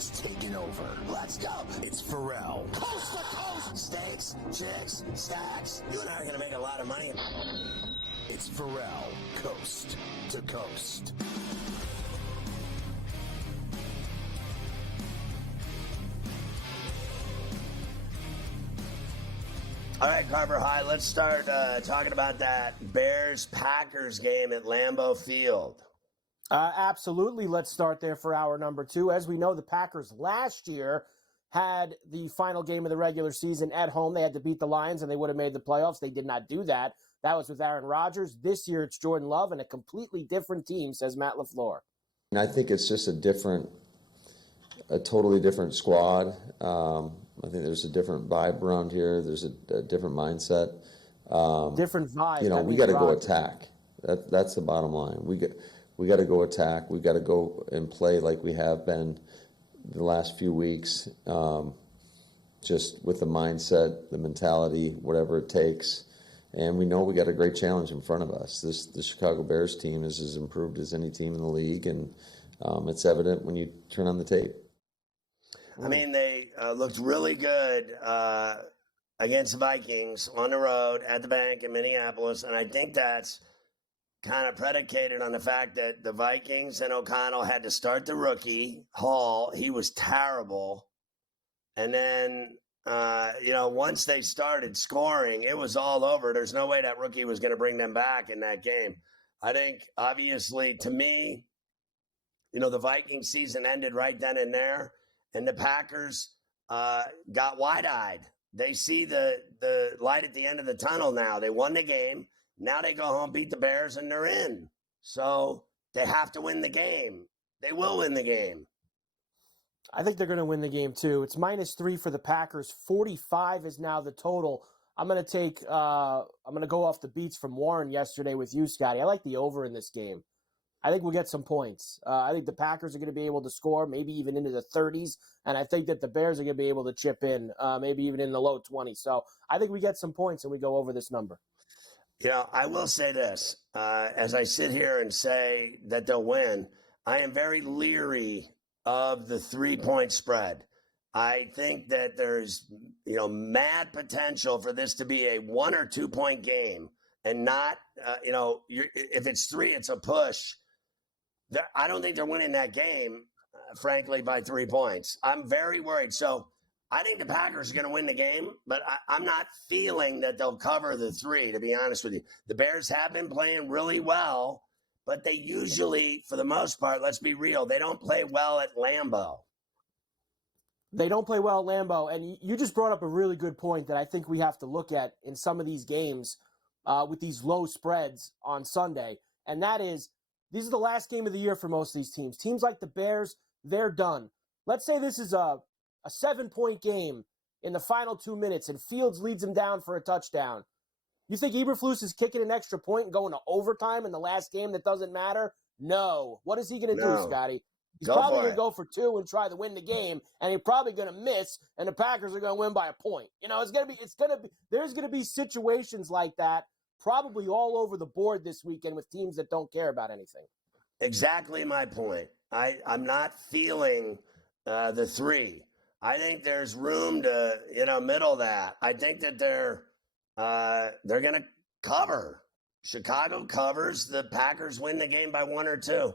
has taken over. Let's go. It's Ferrall. Coast to coast. Steaks, chicks, stacks. You and I are going to make a lot of money. It's Ferrall, coast to coast. All right, Carver High, let's start talking about that Bears-Packers game at Lambeau Field. Absolutely. Let's start there for hour number 2. As we know, the Packers last year had the final game of the regular season at home. They had to beat the Lions, and they would have made the playoffs. They did not do that. That was with Aaron Rodgers. This year, it's Jordan Love and a completely different team, says Matt LaFleur. And I think it's just a totally different squad. I think there's a different vibe around here. There's a different mindset. Different vibe. We got to go attack. That's the bottom line. We got to go attack. We got to go and play like we have been the last few weeks, just with the mindset, the mentality, whatever it takes. And we know we got a great challenge in front of us. The Chicago Bears team is as improved as any team in the league, and it's evident when you turn on the tape. I mean, they looked really good against the Vikings on the road at the bank in Minneapolis, and I think that's kind of predicated on the fact that the Vikings and O'Connell had to start the rookie, Hall. He was terrible. And then, once they started scoring, it was all over. There's no way that rookie was going to bring them back in that game. I think, obviously, to me, the Viking season ended right then and there. And the Packers got wide-eyed. They see the light at the end of the tunnel now. They won the game. Now they go home, beat the Bears, and they're in. So they have to win the game. They will win the game. I think they're going to win the game, too. It's -3 for the Packers. 45 is now the total. I'm going to go off the beats from Warren yesterday with you, Scotty. I like the over in this game. I think we'll get some points. I think the Packers are going to be able to score, maybe even into the 30s, and I think that the Bears are going to be able to chip in, maybe even in the low 20s. So I think we get some points and we go over this number. I will say this. As I sit here and say that they'll win, I am very leery of the 3-point spread. I think that there's, mad potential for this to be a 1 or 2 point game and not, if it's 3, it's a push. I don't think they're winning that game, frankly, by 3 points. I'm very worried. So I think the Packers are going to win the game, but I'm not feeling that they'll cover the 3, to be honest with you. The Bears have been playing really well, but they usually, for the most part, let's be real, they don't play well at Lambeau. They don't play well at Lambeau. And you just brought up a really good point that I think we have to look at in some of these games with these low spreads on Sunday. And that is, these are the last game of the year for most of these teams. Teams like the Bears, they're done. Let's say this is a 7-point game in the final 2 minutes and Fields leads them down for a touchdown. You think Eberflus is kicking an extra point and going to overtime in the last game that doesn't matter? No. What is he going to do, Scotty? He's probably going to go for 2 and try to win the game, and he's probably going to miss, and the Packers are going to win by a point. There's going to be situations like that probably all over the board this weekend with teams that don't care about anything. Exactly my point. I'm not feeling the 3. I think there's room to, middle that. I think that they're going to cover. Chicago covers. The Packers win the game by 1 or 2.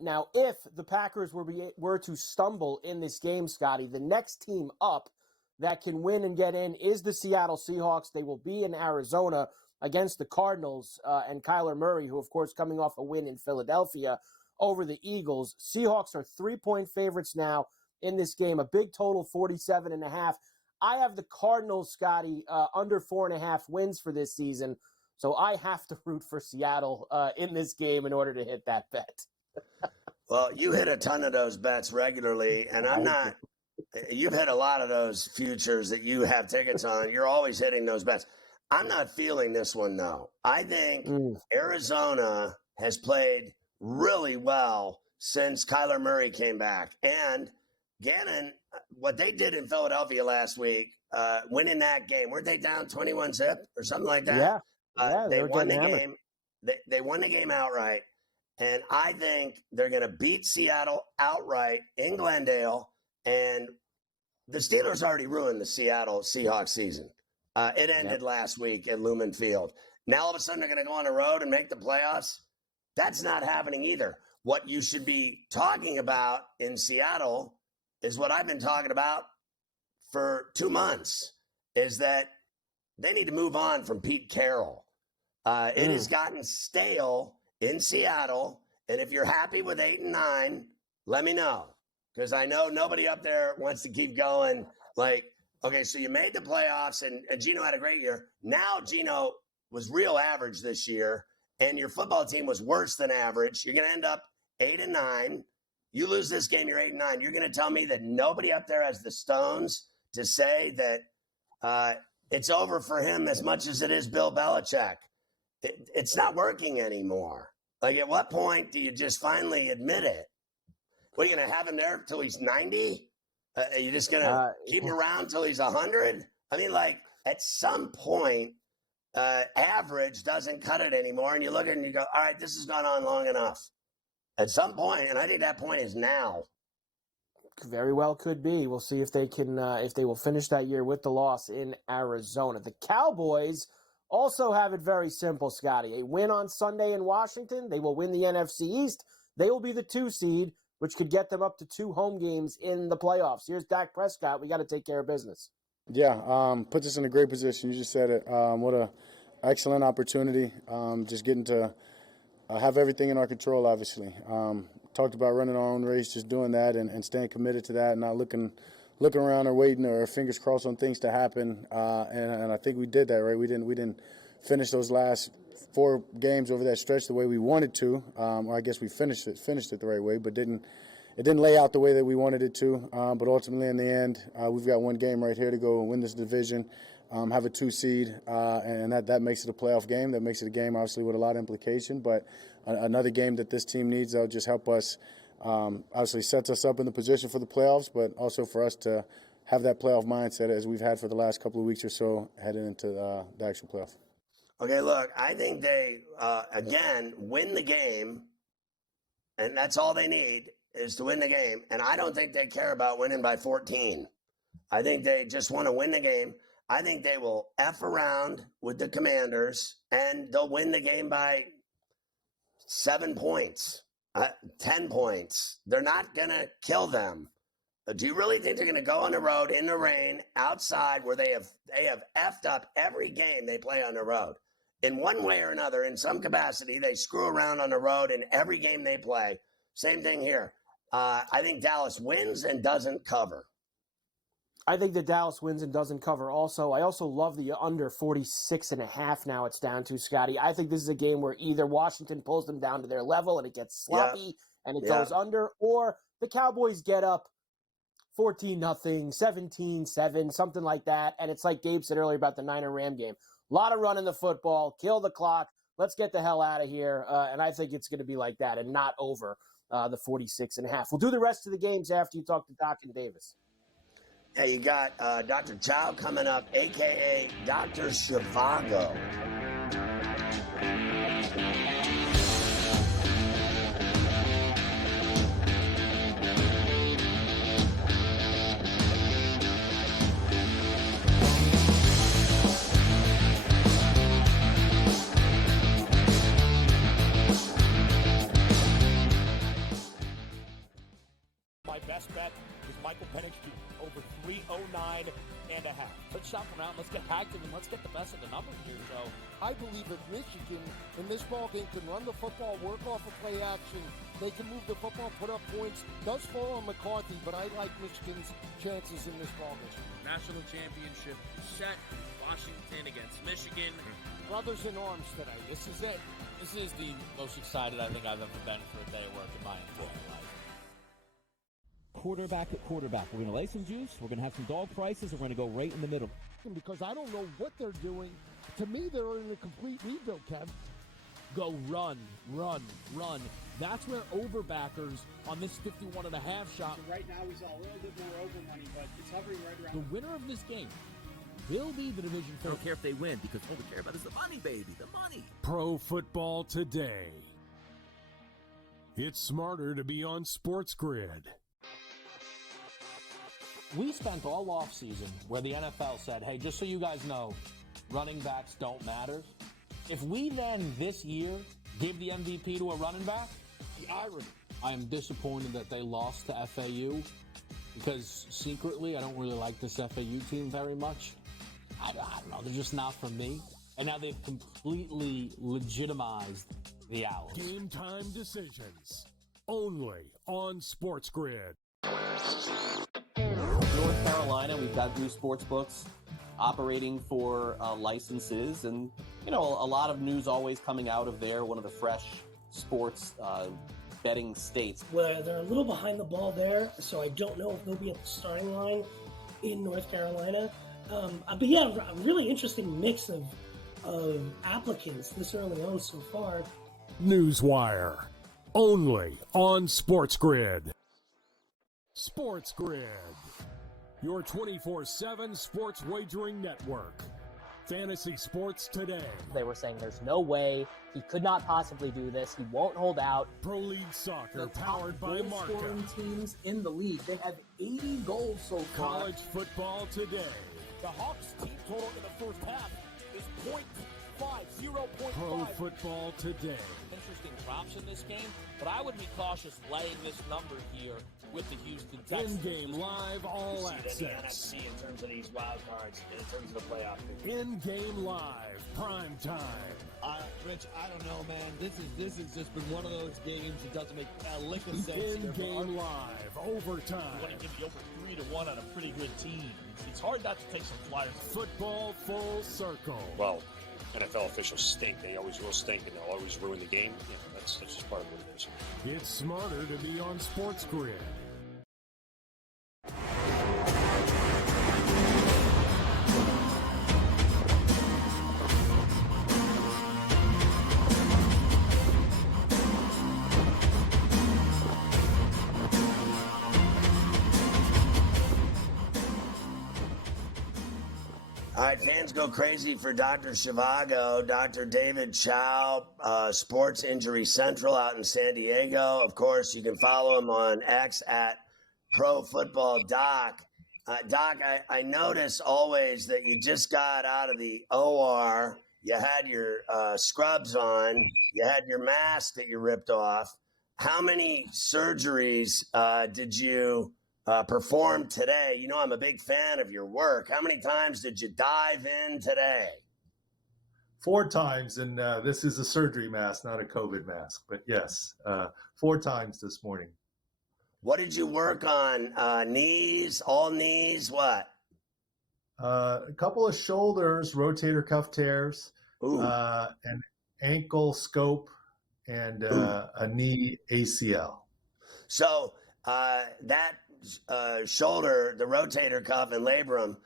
Now, if the Packers were to stumble in this game, Scotty, the next team up that can win and get in is the Seattle Seahawks. They will be in Arizona against the Cardinals and Kyler Murray, who, of course, coming off a win in Philadelphia over the Eagles. Seahawks are 3-point favorites now in this game, a big total 47.5. I have the Cardinals, Scotty, under 4.5 wins for this season, so I have to root for Seattle in this game in order to hit that bet. Well, you hit a ton of those bets regularly, and I'm not. You've hit a lot of those futures that you have tickets on. You're always hitting those bets. I'm not feeling this one, though. I think Arizona has played really well since Kyler Murray came back. And Gannon, what they did in Philadelphia last week, winning that game, weren't they down 21-0 or something like that? Yeah, they won the game. They won the game outright. And I think they're going to beat Seattle outright in Glendale. And the Steelers already ruined the Seattle Seahawks season. It ended last week at Lumen Field. Now all of a sudden they're going to go on the road and make the playoffs. That's not happening either. What you should be talking about in Seattle is what I've been talking about for 2 months, is that they need to move on from Pete Carroll. It has gotten stale in Seattle, and if you're happy with 8-9, let me know, because I know nobody up there wants to keep going. Like, okay, so you made the playoffs, and Geno had a great year. Now Geno was real average this year, and your football team was worse than average. You're going to end up 8-9. You lose this game, you're 8-9. You're going to tell me that nobody up there has the stones to say that it's over for him as much as it is Bill Belichick. It's not working anymore. Like, at what point do you just finally admit it? What, are you going to have him there till he's 90? Are you just going to keep him around till he's 100? I mean, like, at some point, average doesn't cut it anymore. And you look at it and you go, all right, this has gone on long enough. At some point, and I think that point is now. Very well could be. We'll see if they can, if they will finish that year with the loss in Arizona. The Cowboys also have it very simple, Scotty. A win on Sunday in Washington, they will win the NFC East. They will be the 2 seed, which could get them up to 2 home games in the playoffs. Here's Dak Prescott. We got to take care of business. Yeah, puts us in a great position. You just said it. What a excellent opportunity. Just getting to have everything in our control, obviously. Talked about running our own race, just doing that and staying committed to that and not looking around or waiting or fingers crossed on things to happen. And I think we did that, right? We didn't finish those last 4 games over that stretch the way we wanted to. Or I guess we finished it the right way, but it didn't lay out the way that we wanted it to. But ultimately, in the end, we've got 1 game right here to go and win this division, have a 2 seed, and that makes it a playoff game. That makes it a game, obviously, with a lot of implication. But another game that this team needs that'll just help us, obviously sets us up in the position for the playoffs, but also for us to have that playoff mindset as we've had for the last couple of weeks or so heading into the actual playoff. Okay, look, I think they, again, win the game, and that's all they need is to win the game. And I don't think they care about winning by 14. I think they just want to win the game. I think they will F around with the Commanders, and they'll win the game by 7 points, 10 points. They're not going to kill them. Do you really think they're going to go on the road in the rain outside where they have effed up every game they play on the road? In one way or another, in some capacity, they screw around on the road in every game they play. Same thing here. I think Dallas wins and doesn't cover. I think that Dallas wins and doesn't cover also. I also love the under 46.5 now it's down to, Scotty. I think this is a game where either Washington pulls them down to their level and it gets sloppy and it goes under, or the Cowboys get up 14-0, 17-7, something like that. And it's like Gabe said earlier about the Niner-Ram game. A lot of running the football, kill the clock, let's get the hell out of here. And I think it's going to be like that and not over the 46.5. We'll do the rest of the games after you talk to Doc and Davis. Yeah, you got Dr. Chow coming up, a.k.a. Dr. Zhivago. My best bet is Michael Penix Jr. over 309.5. Let's shop around. Let's get active and let's get the best of the numbers here, Joe. I believe if Michigan in this ballgame can run the football, work off of play action, they can move the football, put up points. Does fall on McCarthy, but I like Michigan's chances in this ballgame. National championship is set. Washington against Michigan. Brothers in arms today. This is it. This is the most excited I think I've ever been for a day of work in my entire life. Quarterback at quarterback. We're going to lay some juice. We're going to have some dog prices. And we're going to go right in the middle. Because I don't know what they're doing. To me, they're in a complete rebuild, Kev. Go run, run, run. That's where overbackers on this 51.5 shot. So right now, he's a little bit more over money, but it's hovering right around. The winner of this game will be the division. I don't care if they win, because all we care about is the money, baby. The money. Pro Football Today. It's smarter to be on SportsGrid. We spent all offseason where the NFL said, hey, just so you guys know, running backs don't matter. If we then this year give the MVP to a running back, the irony. I am disappointed that they lost to FAU because secretly I don't really like this FAU team very much. I don't know. They're just not for me. And now they've completely legitimized the Owls. Game time decisions. Only on SportsGrid. North Carolina, we've got new sports books operating for licenses. And, you know, a lot of news always coming out of there. One of the fresh sports betting states. Well, they're a little behind the ball there, so I don't know if they'll be at the starting line in North Carolina. But yeah, a really interesting mix of applicants this early on so far. Newswire. Only on SportsGrid. SportsGrid. Your 24/7 sports wagering network. Fantasy sports today. They were saying there's no way he could not possibly do this. He won't hold out. Pro League Soccer, the powered by Marca. Scoring teams in the league. They have 80 goals so far. College football today. The Hawks team total in the first half is 0.5. Pro football today. Interesting props in this game, but I would be cautious laying this number here with the Houston Texans. In-game live all access. In terms of these wild cards, in terms of the playoff. In-game live, prime time. Rich, I don't know, man. This has just been one of those games that doesn't make a lick of sense. In-game live, overtime. You want to give the over 3-1 on a pretty good team. It's hard not to take some flyers. Football full circle. Well, NFL officials stink. They always will stink, and they'll always ruin the game. You know, that's just part of what it is. It's smarter to be on SportsGrid. All right, fans go crazy for Dr. Zhivago, Dr. David Chow, Sports Injury Central out in San Diego. Of course, you can follow him on X at Pro Football Doc. Doc, I notice always that you just got out of the OR. You had your scrubs on. You had your mask that you ripped off. How many surgeries did you performed today? You know, I'm a big fan of your work. How many times did you dive in today? 4 times, and this is a surgery mask, not a COVID mask. But yes, 4 times this morning. What did you work on? Knees, all knees, what? A couple of shoulders, rotator cuff tears, an ankle scope, and a knee ACL. So that shoulder, the rotator cuff and labrum,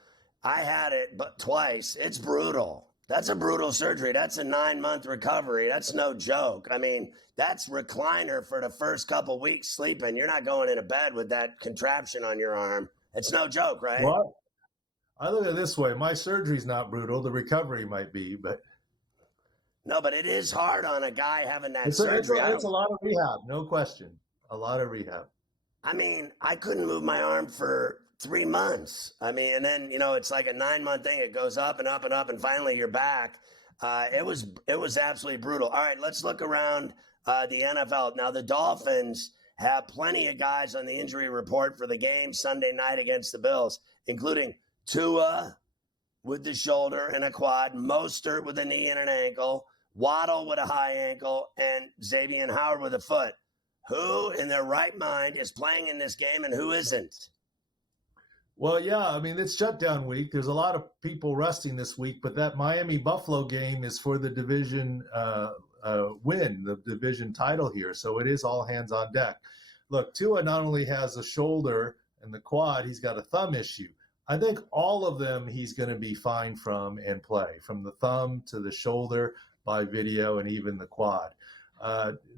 I had it but twice. It's brutal. That's a brutal surgery. That's a 9-month recovery. That's no joke. I mean, that's recliner for the first couple weeks sleeping. You're not going into bed with that contraption on your arm. It's no joke, right? Well, I look at it this way. My surgery's not brutal. The recovery might be, but. No, but it is hard on a guy having that surgery. It's a lot of rehab, no question. A lot of rehab. I mean, I couldn't move my arm for 3 months. I mean, and then, you know, it's like a 9-month thing. It goes up and up and up, and finally you're back. It was absolutely brutal. All right, let's look around the NFL. Now, the Dolphins have plenty of guys on the injury report for the game Sunday night against the Bills, including Tua with the shoulder and a quad, Mostert with a knee and an ankle, Waddle with a high ankle, and Xavier Howard with a foot. Who in their right mind is playing in this game and who isn't? Well, yeah, I mean, it's shutdown week. There's a lot of people resting this week, but that Miami-Buffalo game is for the division win, the division title here. So it is all hands on deck. Look, Tua not only has a shoulder and the quad, he's got a thumb issue. I think all of them he's going to be fine from and play, from the thumb to the shoulder by video and even the quad.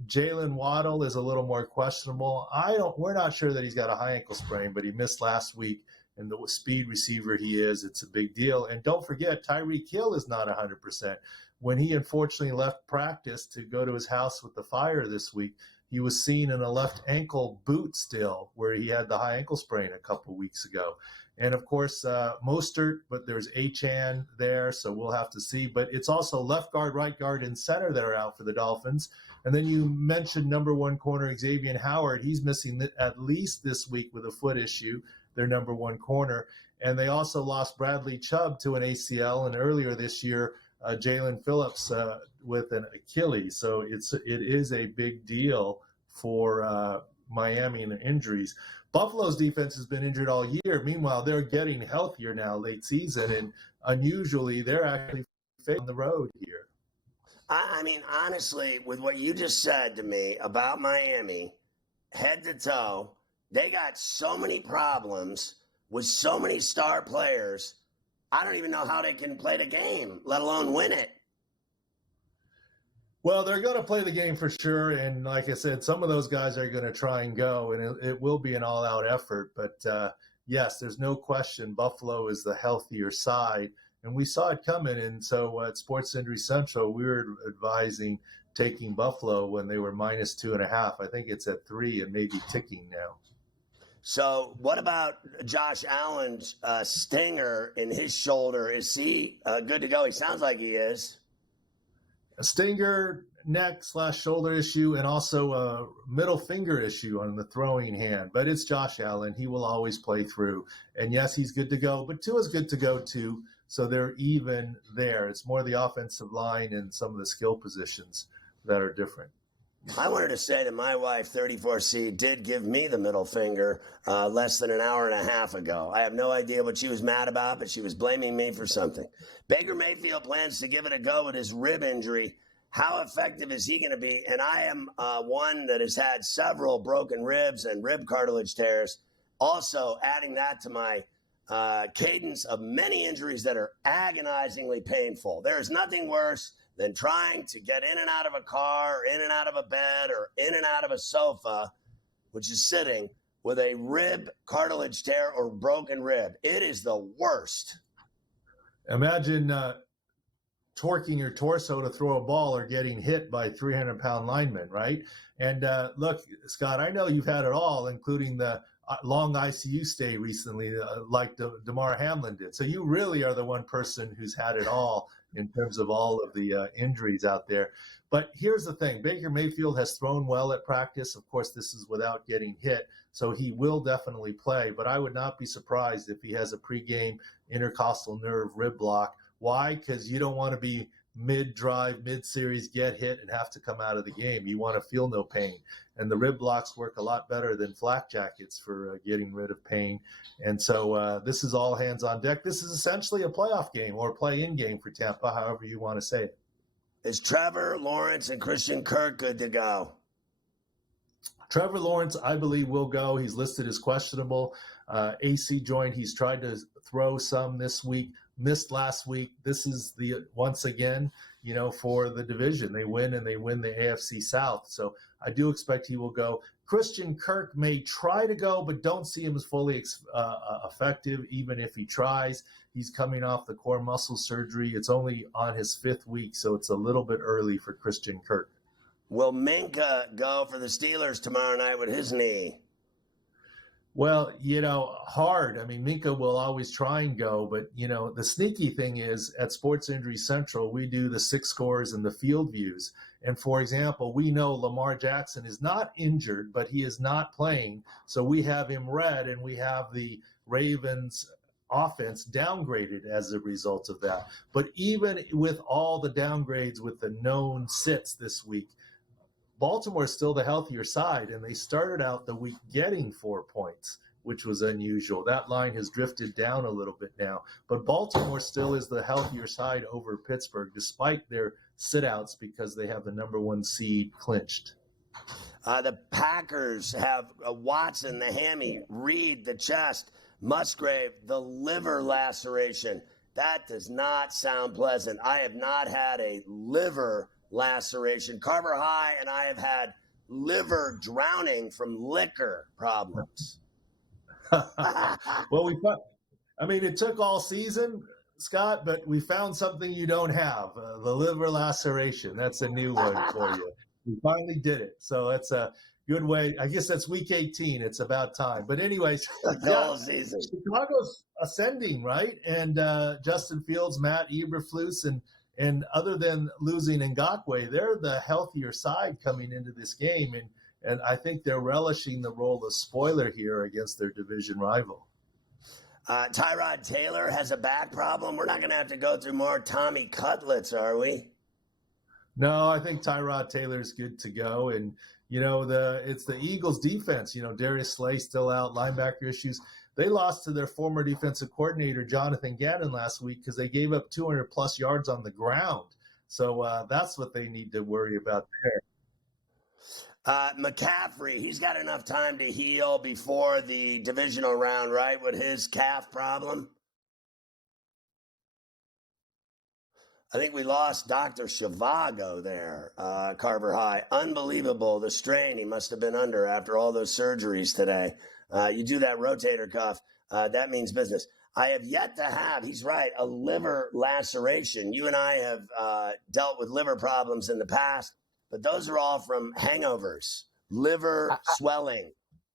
Jalen Waddle is a little more questionable. We're not sure that he's got a high ankle sprain, but he missed last week, and the speed receiver he is, it's a big deal. And don't forget, Tyreek Hill is not 100%. When he unfortunately left practice to go to his house with the fire this week, he was seen in a left ankle boot still, where he had the high ankle sprain a couple weeks ago. And, of course, Mostert, but there's Achane there, so we'll have to see. But it's also left guard, right guard, and center that are out for the Dolphins. And then you mentioned number one corner Xavier Howard. He's missing at least this week with a foot issue, their number one corner. And they also lost Bradley Chubb to an ACL, and earlier this year, Jalen Phillips with an Achilles. So it is a big deal for Miami and injuries. Buffalo's defense has been injured all year. Meanwhile, they're getting healthier now late season, and unusually, they're actually on the road here. I mean, honestly, with what you just said to me about Miami, head to toe, they got so many problems with so many star players. I don't even know how they can play the game, let alone win it. Well, they're going to play the game for sure. And like I said, some of those guys are going to try and go, and it will be an all-out effort. But, yes, there's no question Buffalo is the healthier side. And we saw it coming. And so at Sports Injury Central, we were advising taking Buffalo when they were minus 2.5. I think it's at 3 and maybe ticking now. So what about Josh Allen's stinger in his shoulder? Is he good to go? He sounds like he is. A stinger, neck/shoulder issue, and also a middle finger issue on the throwing hand. But it's Josh Allen. He will always play through. And, yes, he's good to go. But Tua's good to go, too. So they're even there. It's more the offensive line and some of the skill positions that are different. I wanted to say that my wife, 34C, did give me the middle finger less than an hour and a half ago. I have no idea what she was mad about, but she was blaming me for something. Baker Mayfield plans to give it a go with his rib injury. How effective is he going to be? And I am one that has had several broken ribs and rib cartilage tears. Also, adding that to my cadence of many injuries that are agonizingly painful. There is nothing worse than trying to get in and out of a car, or in and out of a bed, or in and out of a sofa, which is sitting, with a rib cartilage tear or broken rib. It is the worst. Imagine torquing your torso to throw a ball or getting hit by 300-pound linemen, right? And look, Scott, I know you've had it all, including the long ICU stay recently, like Damar Hamlin did. So you really are the one person who's had it all in terms of all of the injuries out there. But here's the thing. Baker Mayfield has thrown well at practice. Of course, this is without getting hit, so he will definitely play. But I would not be surprised if he has a pregame intercostal nerve rib block. Why? Because you don't want to be mid-drive, mid-series, get hit and have to come out of the game. You want to feel no pain. And the rib blocks work a lot better than flak jackets for getting rid of pain. And so this is all hands on deck. This is essentially a playoff game or a play-in game for Tampa, however you want to say it. Is Trevor Lawrence and Christian Kirk good to go? Trevor Lawrence, I believe, will go. He's listed as questionable. AC joint. He's tried to throw some this week, missed last week. This is the once again, for the division. They win and they win the AFC South. So I do expect he will go. Christian Kirk may try to go, but don't see him as fully effective, even if he tries. He's coming off the core muscle surgery. It's only on his 5th week, so it's a little bit early for Christian Kirk. Will Minka go for the Steelers tomorrow night with his knee? Well, hard. I mean, Minka will always try and go, but, the sneaky thing is at Sports Injury Central, we do the 6 scores and the field views. And, for example, we know Lamar Jackson is not injured, but he is not playing. So we have him red, and we have the Ravens offense downgraded as a result of that. But even with all the downgrades with the known sits this week, Baltimore is still the healthier side, and they started out the week getting 4 points, which was unusual. That line has drifted down a little bit now. But Baltimore still is the healthier side over Pittsburgh, despite their sit-outs, because they have the number 1 seed clinched. The Packers have Watson, the hammy, Reed, the chest, Musgrave, the liver laceration. That does not sound pleasant. I have not had a liver laceration. Carver High and I have had liver drowning from liquor problems. Well, it took all season, Scott, but we found something you don't have, the liver laceration. That's a new one for you. We finally did it. So that's a good way. I guess that's week 18. It's about time. But anyways, whole season. Chicago's ascending, right? And Justin Fields, Matt Eberflus, and other than losing Ngakoue, they're the healthier side coming into this game. And I think they're relishing the role of spoiler here against their division rival. Tyrod Taylor has a back problem. We're not going to have to go through more Tommy Cutlets, are we? No, I think Tyrod Taylor's good to go. And, it's the Eagles defense. Darius Slay still out, linebacker issues. They lost to their former defensive coordinator, Jonathan Gannon, last week because they gave up 200-plus yards on the ground. So that's what they need to worry about there. McCaffrey, he's got enough time to heal before the divisional round, right, with his calf problem? I think we lost Dr. Shivago there, Carver High. Unbelievable, the strain he must have been under after all those surgeries today. You do that rotator cuff, that means business. I have yet to have, he's right, a liver laceration. You and I have dealt with liver problems in the past, but those are all from hangovers, liver swelling,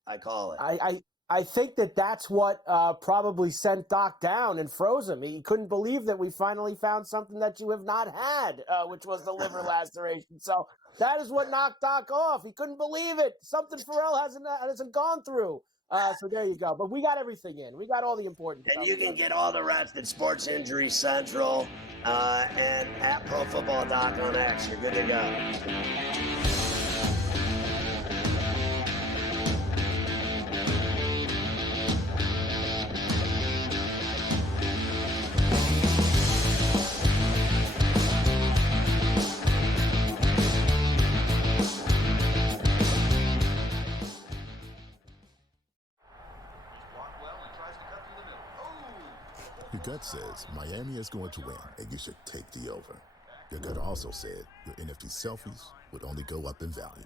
I call it. I think that's what probably sent Doc down and froze him. He couldn't believe that we finally found something that you have not had, which was the liver laceration. So that is what knocked Doc off. He couldn't believe it. Something Ferrall hasn't gone through. So there you go. But we got everything in. We got all the important stuff. And you can get all the rest at Sports Injury Central and at Pro Football Doc on X. You're good to go. Your gut says Miami is going to win, and you should take the over. Your gut also said your NFT selfies would only go up in value.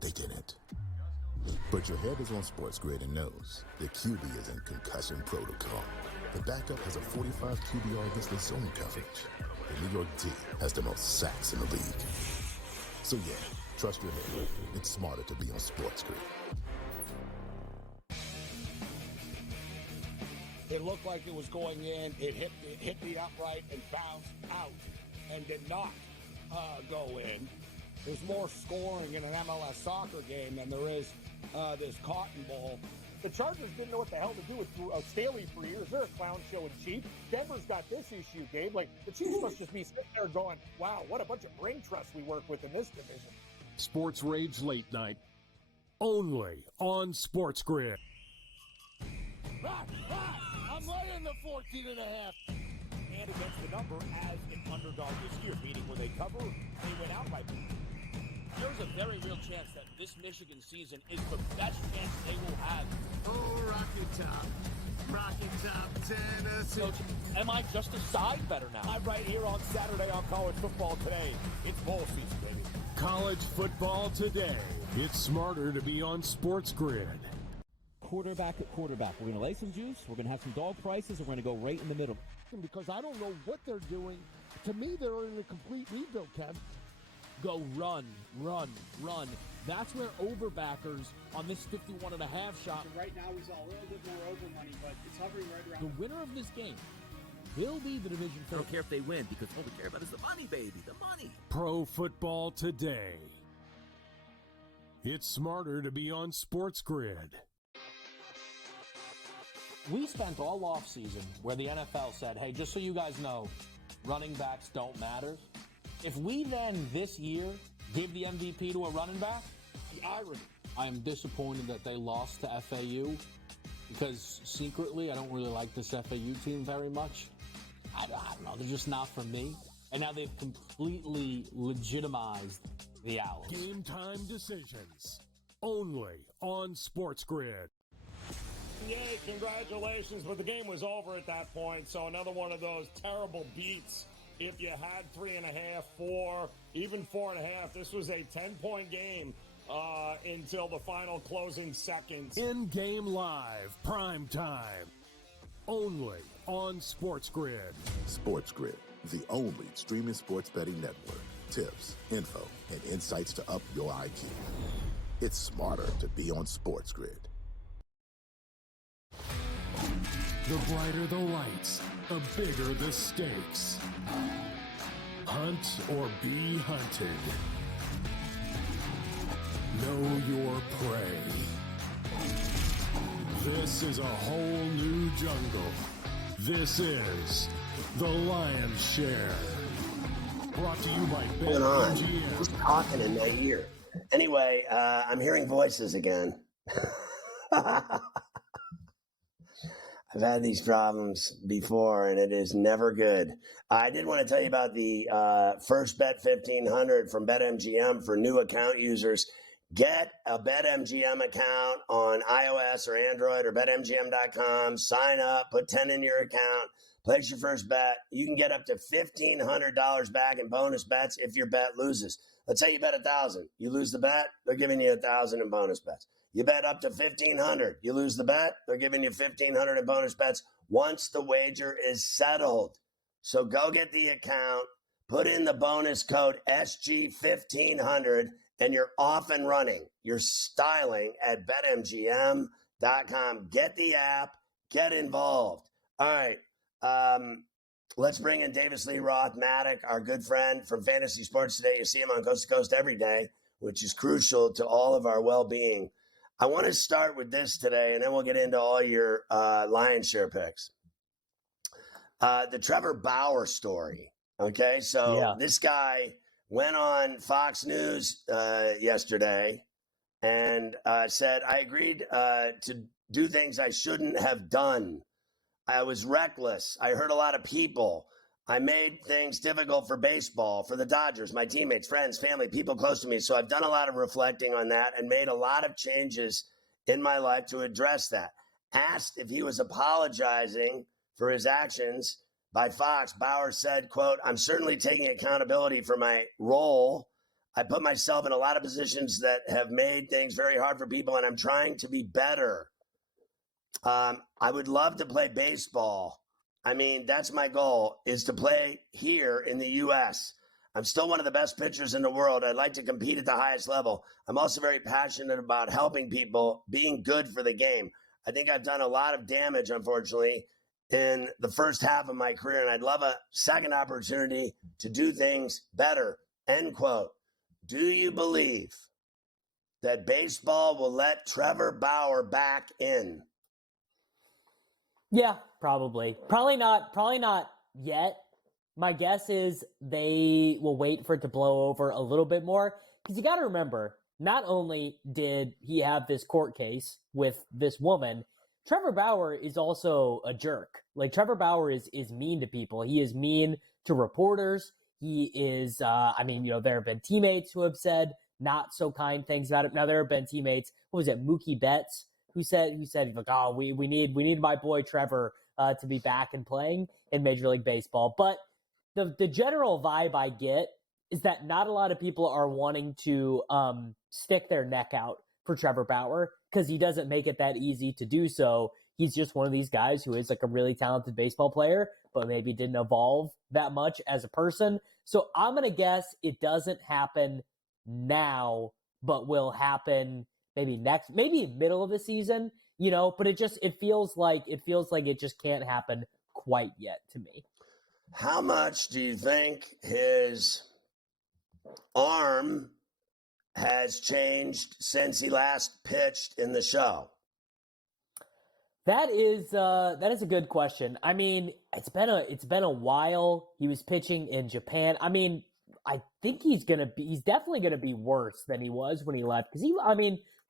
They didn't. But your head is on SportsGrid and knows the QB is in concussion protocol. The backup has a 45 QBR against the zone coverage. The New York D has the most sacks in the league. So yeah, trust your head. It's smarter to be on SportsGrid. It looked like it was going in. It hit the upright and bounced out and did not go in. There's more scoring in an MLS soccer game than there is this Cotton Bowl. The Chargers didn't know what the hell to do with Staley for years. They're a clown show in Chief. Denver's got this issue, Gabe. Like, the Chiefs must just be sitting there going, wow, what a bunch of brain trust we work with in this division. Sports Rage Late Night, only on SportsGrid. I'm laying the 14.5. And against the number as an underdog this year, meaning where they cover, they win outright. There's a very real chance that this Michigan season is the best chance they will have. Oh, Rocky Top, Tennessee. Coach, am I just a side better now? I'm right here on Saturday on College Football Today. It's bowl season, baby. College Football Today. It's smarter to be on SportsGrid. Quarterback at quarterback. We're going to lay some juice. We're going to have some dog prices. And we're going to go right in the middle. Because I don't know what they're doing. To me, they're in a complete rebuild, Kev. Go run. That's where overbackers on this 51.5 shot. Right now, we saw a little bit more over money, but it's hovering right around. The winner of this game will be the division. I don't care if they win because all we care about is the money, baby. The money. Pro Football Today. It's smarter to be on SportsGrid. We spent all offseason where the NFL said, hey, just so you guys know, running backs don't matter. If we then this year give the MVP to a running back, the irony. I am disappointed that they lost to FAU because secretly I don't really like this FAU team very much. I don't know. They're just not for me. And now they've completely legitimized the Owls. Game time decisions. Only on SportsGrid. Yay, congratulations, but the game was over at that point, so another one of those terrible beats. If you had 3.5, 4, even 4.5, this was a 10-point game until the final closing seconds. In-game live, prime time. Only on SportsGrid. SportsGrid, the only streaming sports betting network. Tips, info, and insights to up your IQ. It's smarter to be on SportsGrid. The brighter the lights, the bigger the stakes. Hunt or be hunted. Know your prey. This is a whole new jungle. This is the Lion's Share. Brought to you by What's going on? BetMGM. Who's talking in my ear? Anyway, I'm hearing voices again. I've had these problems before, and it is never good. I did want to tell you about the first Bet 1500 from BetMGM for new account users. Get a BetMGM account on iOS or Android or BetMGM.com. Sign up, put 10 in your account, place your first bet. You can get up to $1,500 back in bonus bets if your bet loses. Let's say you bet 1,000. You lose the bet, they're giving you 1,000 in bonus bets. You bet up to 1,500. You lose the bet, they're giving you 1,500 in bonus bets once the wager is settled. So go get the account, put in the bonus code SG1500, and you're off and running. You're styling at BetMGM.com. Get the app, get involved. All right, let's bring in Davis Lee Roth-Matic, our good friend from Fantasy Sports Today. You see him on Coast to Coast every day, which is crucial to all of our well-being. I want to start with this today, and then we'll get into all your Lion's Share picks. The Trevor Bauer story. Okay, so This guy went on Fox News yesterday and said, I agreed to do things I shouldn't have done. I was reckless. I hurt a lot of people. I made things difficult for baseball, for the Dodgers, my teammates, friends, family, people close to me. So I've done a lot of reflecting on that and made a lot of changes in my life to address that. Asked if he was apologizing for his actions by Fox, Bauer said, quote, I'm certainly taking accountability for my role. I put myself in a lot of positions that have made things very hard for people, and I'm trying to be better. I would love to play baseball. I mean, that's my goal, is to play here in the U.S. I'm still one of the best pitchers in the world. I'd like to compete at the highest level. I'm also very passionate about helping people, being good for the game. I think I've done a lot of damage, unfortunately, in the first half of my career, and I'd love a second opportunity to do things better, end quote. Do you believe that baseball will let Trevor Bauer back in? Yeah, probably. Probably not yet. My guess is they will wait for it to blow over a little bit more. Because you got to remember, not only did he have this court case with this woman, Trevor Bauer is also a jerk. Like, Trevor Bauer is mean to people. He is mean to reporters. He is, there have been teammates who have said not so kind things about him. Now, there have been teammates, what was it, Mookie Betts, who said, like, oh, we need my boy Trevor to be back and playing in Major League Baseball. But the general vibe I get is that not a lot of people are wanting to stick their neck out for Trevor Bauer because he doesn't make it that easy to do so. He's just one of these guys who is like a really talented baseball player, but maybe didn't evolve that much as a person. So I'm going to guess it doesn't happen now, but will happen maybe middle of the season, but it feels like it just can't happen quite yet to me. How much do you think his arm has changed since he last pitched in the show? That is a good question. I mean, it's been a while. He was pitching in Japan. I mean, I think he's definitely gonna be worse than he was when he left. Because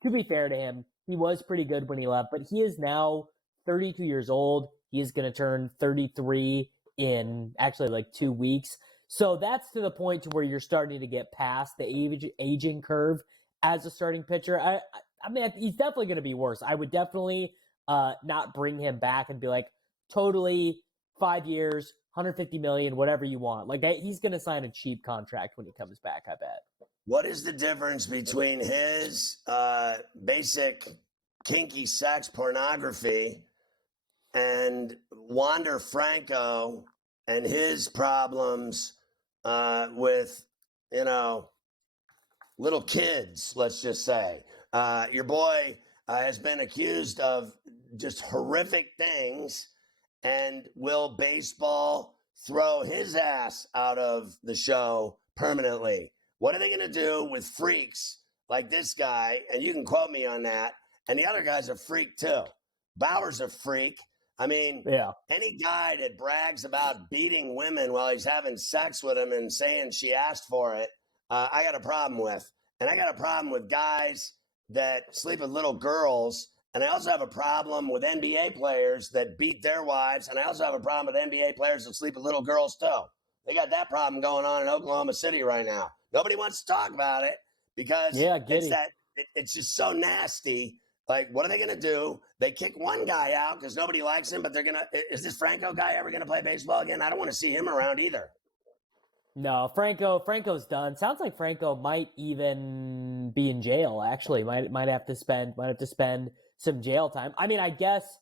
to be fair to him, he was pretty good when he left, but he is now 32 years old. He is gonna turn 33 in actually like 2 weeks. So that's to the point to where you're starting to get past the aging curve as a starting pitcher. I mean, he's definitely going to be worse. I would definitely not bring him back and be like, totally 5 years, $150 million, whatever you want. Like, he's going to sign a cheap contract when he comes back, I bet. What is the difference between his basic kinky sex pornography and Wander Franco and his problems with little kids, let's just say. Your boy has been accused of just horrific things, and will baseball throw his ass out of the show permanently? What are they going to do with freaks like this guy? And you can quote me on that. And the other guy's a freak too. Bauer's a freak. I mean, any guy that brags about beating women while he's having sex with them and saying she asked for it, I got a problem with. And I got a problem with guys that sleep with little girls. And I also have a problem with NBA players that beat their wives. And I also have a problem with NBA players that sleep with little girls too. They got that problem going on in Oklahoma City right now. Nobody wants to talk about it because it's just so nasty. Like, what are they going to do? They kick one guy out because nobody likes him, but they're going to – is this Franco guy ever going to play baseball again? I don't want to see him around either. No, Franco's done. Sounds like Franco might even be in jail, actually. Might have to spend some jail time. I mean, I guess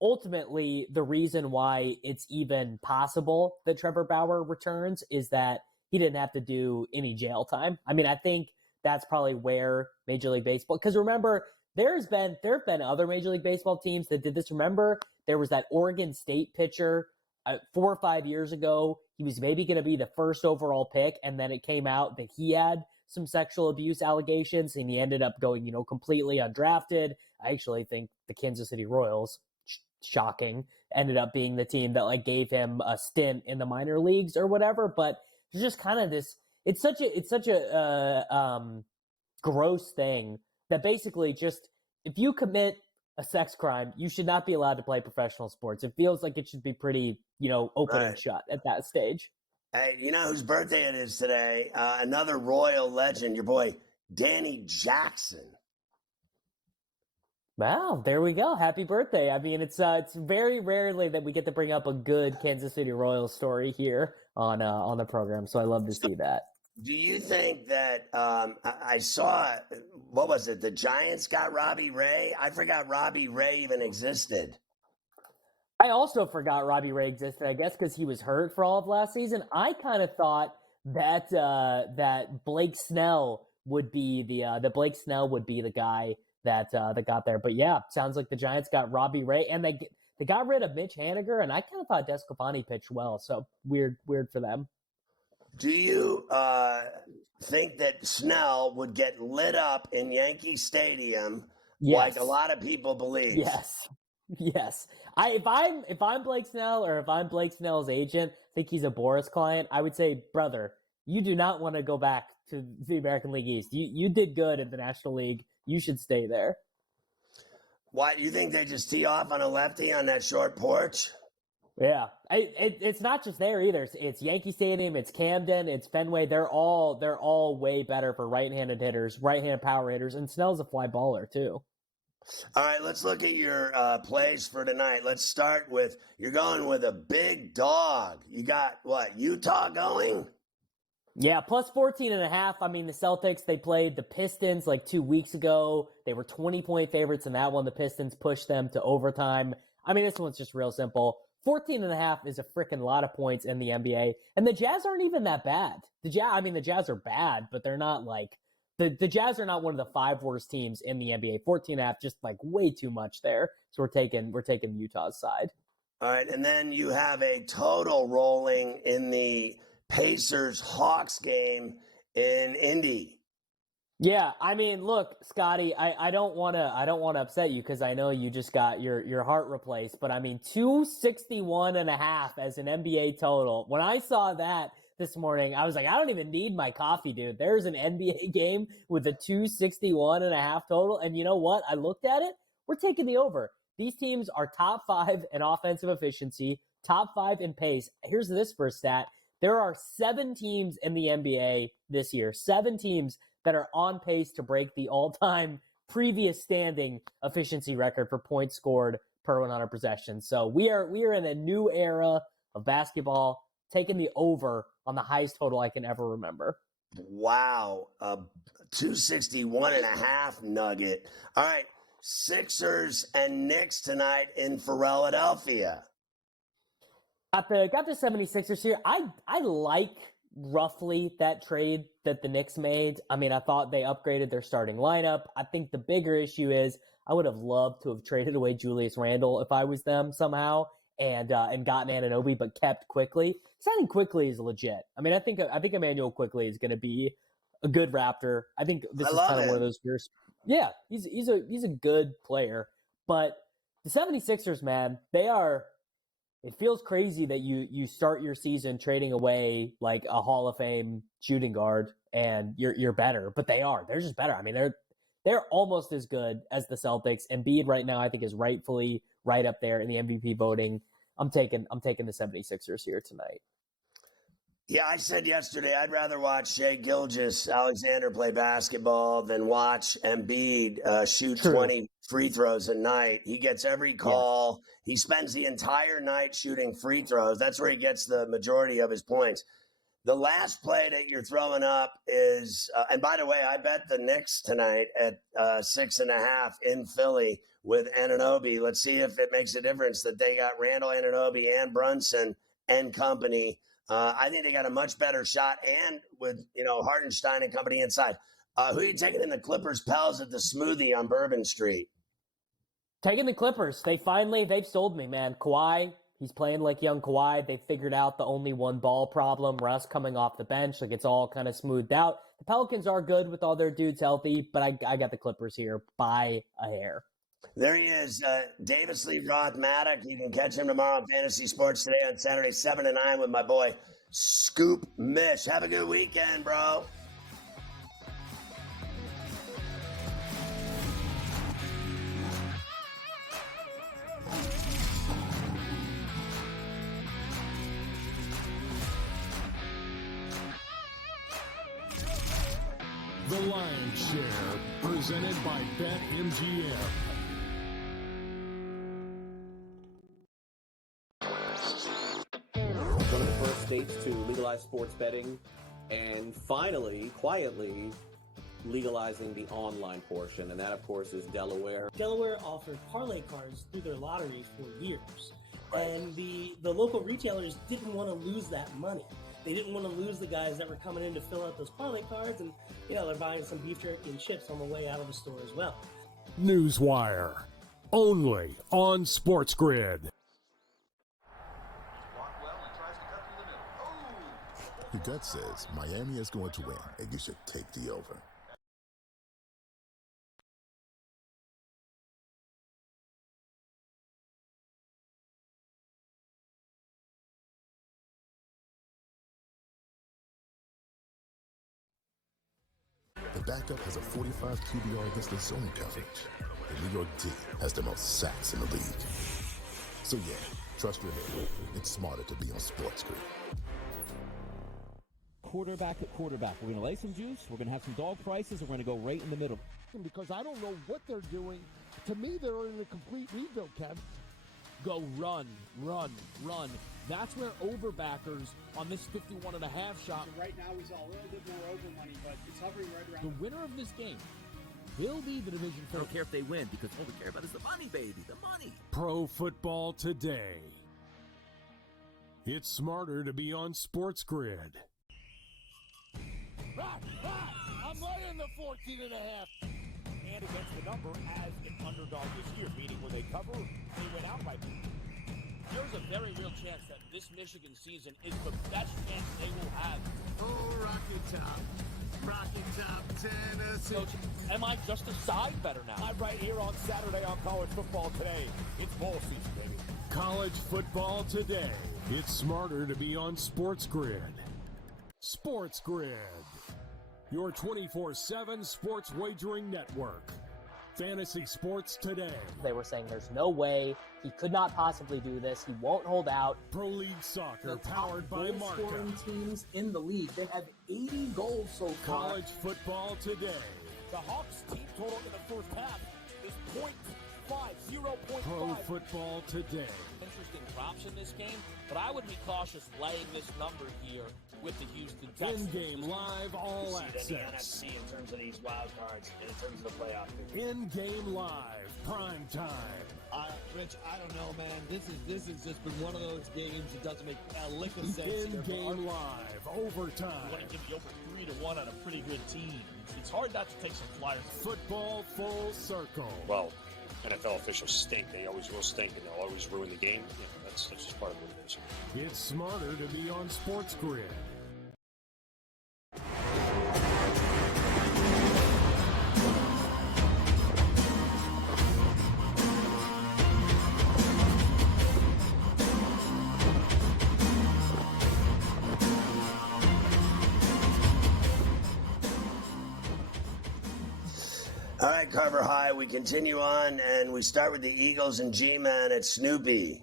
ultimately the reason why it's even possible that Trevor Bauer returns is that he didn't have to do any jail time. I mean, I think that's probably where Major League Baseball – because remember – there have been other Major League Baseball teams that did this. Remember, there was that Oregon State pitcher 4 or 5 years ago. He was maybe going to be the first overall pick, and then it came out that he had some sexual abuse allegations, and he ended up going, completely undrafted. I actually think the Kansas City Royals, shocking, ended up being the team that gave him a stint in the minor leagues or whatever. But there's just kind of this. It's such a gross thing. That basically just, if you commit a sex crime, you should not be allowed to play professional sports. It feels like it should be pretty, open and shut at that stage. Hey, you know whose birthday it is today? Another Royal legend, your boy, Danny Jackson. Wow, there we go. Happy birthday. I mean, it's very rarely that we get to bring up a good Kansas City Royals story here on the program, so I love to see that. Do you think that I saw, what was it, the Giants got Robbie Ray? I forgot Robbie Ray even existed. I also forgot Robbie Ray existed, I guess, because he was hurt for all of last season. I kind of thought that that Blake Snell would be the guy that got there. But yeah, sounds like the Giants got Robbie Ray, and they got rid of Mitch Haniger, and I kind of thought Desclafani pitched well. So weird for them. Do you think that Snell would get lit up in Yankee Stadium like a lot of people believe? Yes. If I'm Blake Snell, or if I'm Blake Snell's agent, I think he's a Boris client, I would say, brother, you do not want to go back to the American League East. You did good in the National League. You should stay there. Why do you think they just tee off on a lefty on that short porch? Yeah, it's not just there either. It's Yankee Stadium, it's Camden, it's Fenway. They're all way better for right-handed hitters, right-handed power hitters, and Snell's a fly baller too. All right, let's look at your plays for tonight. Let's start with, you're going with a big dog. You got what, Utah going? Yeah, plus 14.5. I mean, the Celtics, they played the Pistons 2 weeks ago. They were 20-point favorites in that one. The Pistons pushed them to overtime. I mean, this one's just real simple. 14.5 is a freaking lot of points in the NBA, and the Jazz aren't even that bad. The Jazz are bad, but they're not the Jazz are not one of the 5 worst teams in the NBA. 14.5, just way too much there. So we're taking Utah's side. All right, and then you have a total rolling in the Pacers-Hawks game in Indy. Yeah, I mean, look, Scotty, I don't want to upset you because I know you just got your heart replaced, but I mean, 261.5 as an NBA total. When I saw that this morning, I was like, I don't even need my coffee, dude. There's an NBA game with a 261.5 total, and you know what? I looked at it. We're taking the over. These teams are top 5 in offensive efficiency, top 5 in pace. Here's this for a stat. There are 7 teams in the NBA this year, 7 teams that are on pace to break the all-time previous standing efficiency record for points scored per 100 possessions. So we are in a new era of basketball, taking the over on the highest total I can ever remember. Wow, 261.5 nugget. All right, Sixers and Knicks tonight in Philadelphia. Got the 76ers here. I like roughly that trade that the Knicks made. I mean, I thought they upgraded their starting lineup. I think the bigger issue is I would have loved to have traded away Julius Randle if I was them somehow and gotten Anunoby, but kept Quickly. Signing Quickly is legit. I mean, I think Emmanuel Quickly is going to be a good Raptor. I think this is kind of one of those years. Yeah, he's a good player. But the 76ers, man, it feels crazy that you start your season trading away like a Hall of Fame shooting guard and you're better, but they're just better. I mean, they're almost as good as the Celtics. Embiid right now, I think, is rightfully right up there in the MVP voting. I'm taking the 76ers here tonight. Yeah, I said yesterday I'd rather watch Shai Gilgeous-Alexander play basketball than watch Embiid shoot 20 free throws a night. He gets every call. Yeah. He spends the entire night shooting free throws. That's where he gets the majority of his points. The last play that you're throwing up is, and by the way, I bet the Knicks tonight at 6.5 in Philly with Anunoby. Let's see if it makes a difference that they got Randall, Anunoby, and Brunson and company. I think they got a much better shot, and with Hartenstein and company inside. Who are you taking in the Clippers? Pels at the Smoothie on Bourbon Street. Taking the Clippers. They've sold me, man. Kawhi, he's playing like young Kawhi. They figured out the only one ball problem. Russ coming off the bench, like it's all kind of smoothed out. The Pelicans are good with all their dudes healthy, but I got the Clippers here by a hair. There he is, Davis Lee Roth-Maddock. You can catch him tomorrow on Fantasy Sports Today on Saturday, 7 to 9 with my boy Scoop Mish. Have a good weekend, bro. The Lion's Share, presented by BetMGM. One of the first states to legalize sports betting and finally, quietly, legalizing the online portion. And that, of course, is Delaware. Delaware offered parlay cards through their lotteries for years. Right. And the local retailers didn't want to lose that money. They didn't want to lose the guys that were coming in to fill out those parlay cards. And, they're buying some beef jerky and chips on the way out of the store as well. Newswire. Only on SportsGrid. Your gut says Miami is going to win, and you should take the over. The backup has a 45 QBR against the zone coverage. The New York D has the most sacks in the league. So yeah, trust your head. It's smarter to be on SportsGrid. Quarterback at quarterback. We're going to lay some juice. We're going to have some dog prices. And we're going to go right in the middle. Because I don't know what they're doing. To me, they're in a complete rebuild, Kevin. Go run. That's where overbackers on this 51.5 shot. So right now he's all a little bit more over money, but it's hovering right around. The winner of this game will be the division I don't care if they win, because all we care about is the money, baby, the money. Pro Football Today. It's smarter to be on SportsGrid. I'm laying the 14.5. And against the number as an underdog this year, meaning when they cover, they win outright. There's a very real chance that this Michigan season is the best chance they will have. Oh, Rocky Top, Tennessee. Coach, am I just a side better now? I'm right here on Saturday on College Football Today. It's bowl season, baby. College Football Today. It's smarter to be on SportsGrid. SportsGrid, your 24/7 sports wagering network. Fantasy Sports Today. They were saying there's no way he could not possibly do this. He won't hold out. Pro League Soccer, the powered by Marca. Scoring teams in the league. They have 80 goals so far. College Football Today. The Hawks team total in the first half is 0.5. Pro Football Today. Interesting props in this game, but I would be cautious laying this number here with with the Houston Texans. In-game live all In the access. NFC in terms of these wild cards and in terms of the playoff. In-game live prime time. Rich, I don't know, man. This has just been one of those games that doesn't make a lick of sense. In-game live overtime. You want to give the over 3-1 on a pretty good team. It's hard not to take some flyers. Football full circle. Well, NFL officials stink. They always will stink, and they'll always ruin the game. That's just part of what it is. It's smarter to be on SportsGrid. All right, Carver High, we continue on, and we start with the Eagles and G-Man at Snoopy.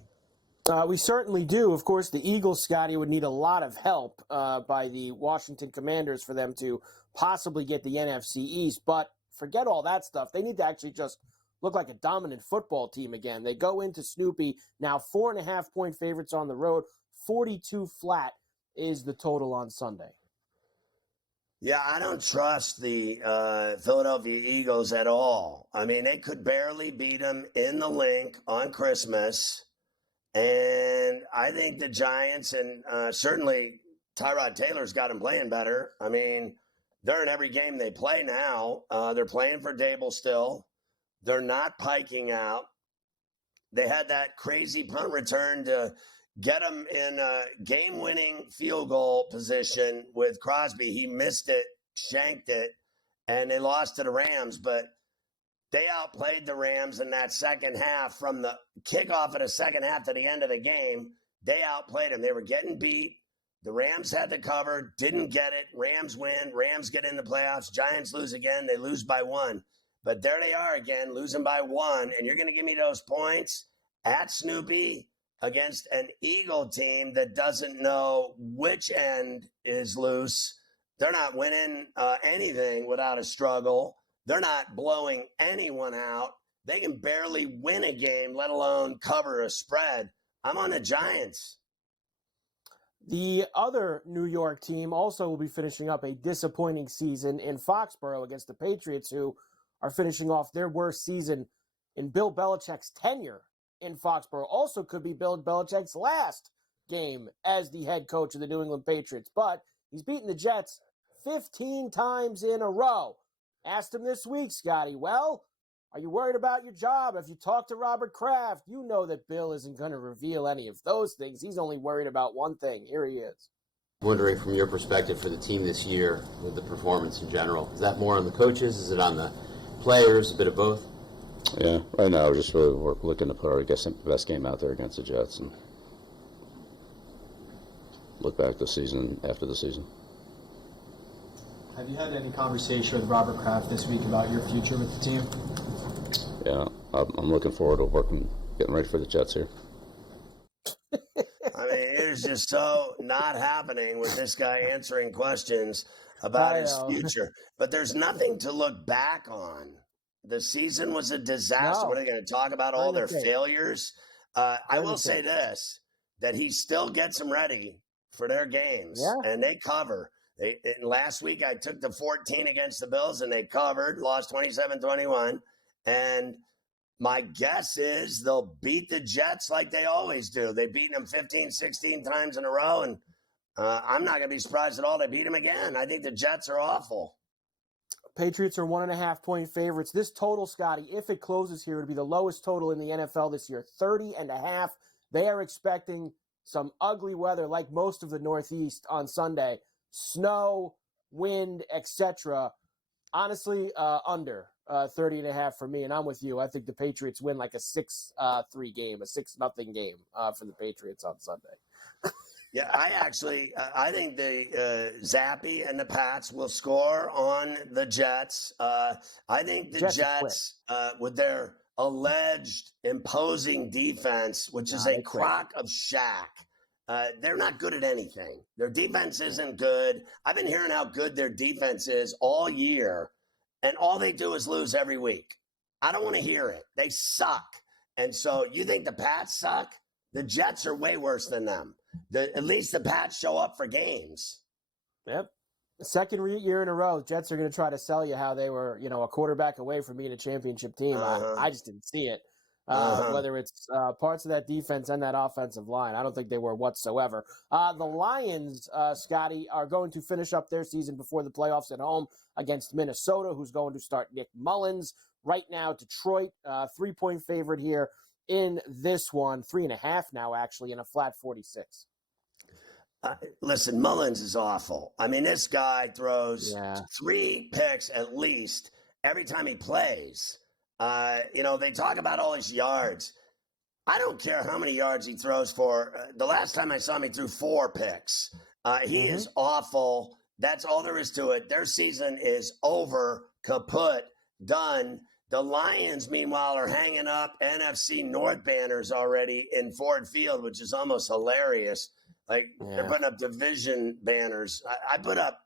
We certainly do. Of course, the Eagles, Scotty, would need a lot of help by the Washington Commanders for them to possibly get the NFC East. But forget all that stuff. They need to actually just look like a dominant football team again. They go into Snoopy, now 4.5-point favorites on the road. 42 flat is the total on Sunday. Yeah, I don't trust the Philadelphia Eagles at all. I mean, they could barely beat them in the Link on Christmas. And I think the Giants and certainly Tyrod Taylor's got them playing better. I mean, they're in every game they play now. They're playing for Dable still. They're not piking out. They had that crazy punt return to get them in a game-winning field goal position with Crosby. He missed it, shanked it, and they lost to the Rams. But they outplayed the Rams in that second half. From the kickoff of the second half to the end of the game, they outplayed them. They were getting beat. The Rams had the cover, didn't get it. Rams win. Rams get in the playoffs. Giants lose again. They lose by 1. But there they are again, losing by 1. And you're going to give me those points at Snoopy against an Eagle team that doesn't know which end is loose. They're not winning anything without a struggle. They're not blowing anyone out. They can barely win a game, let alone cover a spread. I'm on the Giants. The other New York team also will be finishing up a disappointing season in Foxborough against the Patriots, who are finishing off their worst season in Bill Belichick's tenure in Foxborough. Also could be Bill Belichick's last game as the head coach of the New England Patriots. But he's beaten the Jets 15 times in a row. Asked him this week, Scotty, well, are you worried about your job? If you talk to Robert Kraft, you know that Bill isn't going to reveal any of those things. He's only worried about one thing. Here he is. Wondering from your perspective for the team this year with the performance in general, is that more on the coaches? Is it on the players? A bit of both? Yeah, right now we're just really looking to put our best game out there against the Jets and look back the season after the season. Have you had any conversation with Robert Kraft this week about your future with the team? Yeah, I'm looking forward to getting ready for the Jets here. I mean, it is just so not happening with this guy answering questions about his future. But there's nothing to look back on. The season was a disaster. No. What are they going to talk about? All their failures? I will say this, that he still gets them ready for their games, and they cover. Last week, I took the 14 against the Bills, and they covered, lost 27-21. And my guess is they'll beat the Jets like they always do. They've beaten them 15, 16 times in a row, and I'm not going to be surprised at all they beat them again. I think the Jets are awful. Patriots are 1.5-point favorites. This total, Scotty, if it closes here, would be the lowest total in the NFL this year, 30.5. They are expecting some ugly weather like most of the Northeast on Sunday. Snow, wind, etc. Honestly, under 30.5 for me, and I'm with you. I think the Patriots win like a 6-3 game, a 6-0 game for the Patriots on Sunday. Yeah, I think the Zappy and the Pats will score on the Jets. I think the Jets with their alleged imposing defense, which is a crock of Shaq, they're not good at anything. Their defense isn't good. I've been hearing how good their defense is all year, and all they do is lose every week. I don't want to hear it. They suck. And so you think the Pats suck? The Jets are way worse than them. At least the Pats show up for games. Yep. Second year in a row, Jets are going to try to sell you how they were, a quarterback away from being a championship team. I just didn't see it. Whether it's parts of that defense and that offensive line, I don't think they were whatsoever. The Lions, Scotty, are going to finish up their season before the playoffs at home against Minnesota, who's going to start Nick Mullins. Right now, Detroit, 3-point favorite here in this one, 3.5 now, actually, in a flat 46. Listen, Mullins is awful. I mean, this guy throws 3 picks at least every time he plays. They talk about all his yards. I don't care how many yards he throws for. The last time I saw him, he threw 4 picks. He is awful. That's all there is to it. Their season is over, kaput, done. The Lions, meanwhile, are hanging up NFC North banners already in Ford Field, which is almost hilarious. They're putting up division banners. I put up,